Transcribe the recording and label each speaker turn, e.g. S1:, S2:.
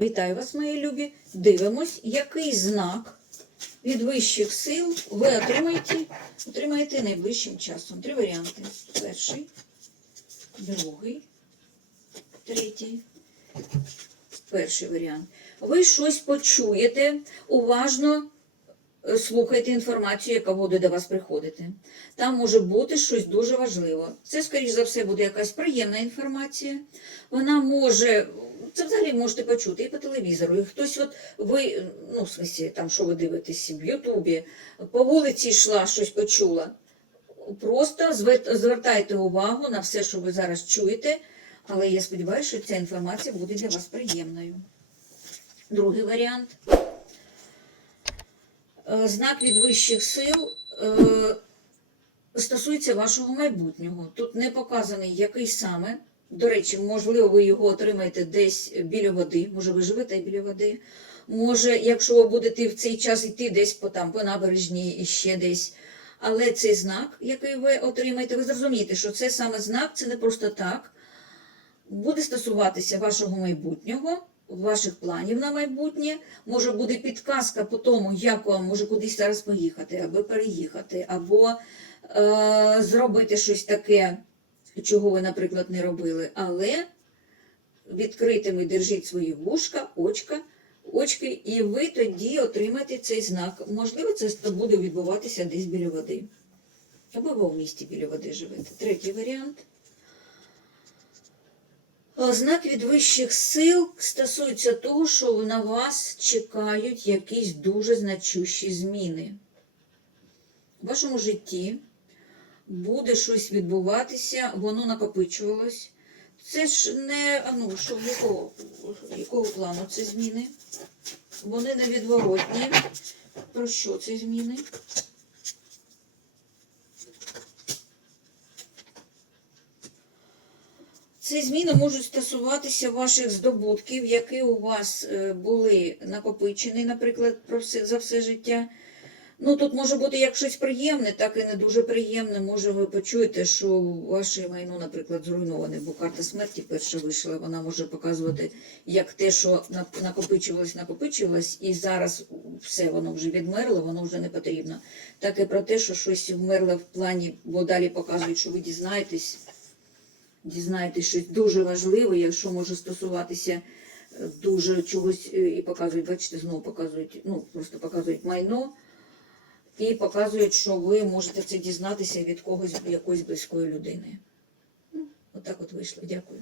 S1: Вітаю вас, мої любі. Дивимось, який знак від вищих сил ви отримаєте, отримаєте найближчим часом. Три варіанти. Перший, другий, третій. Перший варіант. Ви щось почуєте, уважно е, слухайте інформацію, яка буде до вас приходити. Там може бути щось дуже важливе. Це, скоріш за все, буде якась приємна інформація. Вона може, це взагалі можете почути і по телевізору. І хтось, от ви, ну, в смысле, там, що ви дивитесь в Ютубі, по вулиці йшла, щось почула. Просто звертайте увагу на все, що ви зараз чуєте, але я сподіваюся, що ця інформація буде для вас приємною. Другий варіант. Е, Знак від вищих сил е, стосується вашого майбутнього. Тут не показаний, який саме. До речі, можливо, ви його отримаєте десь біля води, може, ви живете біля води. Може, якщо ви будете в цей час йти десь по там, по набережній і ще десь. Але цей знак, який ви отримаєте, ви зрозумієте, що це саме знак, це не просто так. Буде стосуватися вашого майбутнього, ваших планів на майбутнє. Може буде підказка по тому, як вам може кудись зараз поїхати, або переїхати, або е, зробити щось таке, чого ви, наприклад, не робили. Але відкритими держіть свої вушка, очка, очки, і ви тоді отримаєте цей знак. Можливо, це буде відбуватися десь біля води. Або ви в місті біля води живете. Третій варіант. Знак від вищих сил стосується того, що на вас чекають якісь дуже значущі зміни. В вашому житті буде щось відбуватися, воно накопичувалось. Це ж не, ну, що, якого, якого плану це зміни? Вони невідворотні. Про що це зміни? Ці зміни можуть стосуватися ваших здобутків, які у вас е, були накопичені, наприклад, за все життя. Ну, тут може бути як щось приємне, так і не дуже приємне. Може, ви почуєте, що ваше майно, наприклад, зруйноване, бо карта смерті перша вийшла. Вона може показувати, як те, що накопичувалось, накопичувалось, і зараз все воно вже відмерло, воно вже не потрібно. Так і про те, що щось вмерло в плані, бо далі показують, що ви дізнаєтесь дізнаєтесь щось дуже важливе, якщо може стосуватися е, дуже чогось, е, і показують, бачите, знову показують, ну, просто показують майно, і показують, що ви можете це дізнатися від когось, якоїсь близької людини. Ну, отак от вийшло. Дякую.